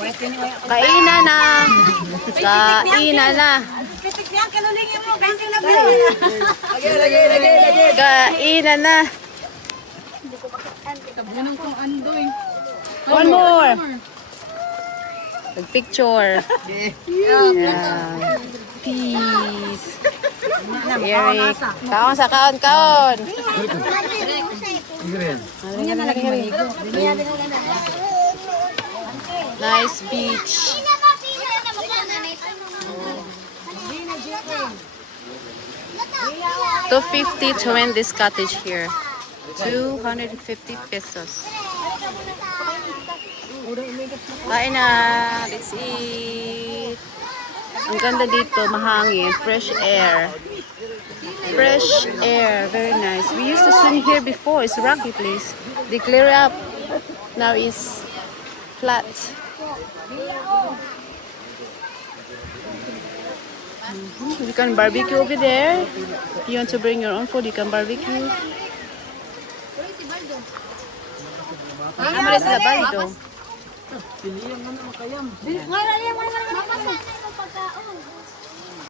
Kainan na. Kainan na. Kainan na. One more. Picture. Yeah. Peace. Eric. Kaon sa kaon, kaon. Nice beach. 250 to rent this cottage here. 250 pesos. Kain na. Let's eat. Ang ganda dito, mahangin. Fresh air. Fresh air. Very nice. We used to swim here before. It's a rocky place. They clear up. Now it's flat. You can barbecue over there. If you want to bring your own food, you can barbecue. Ano sila ba ito?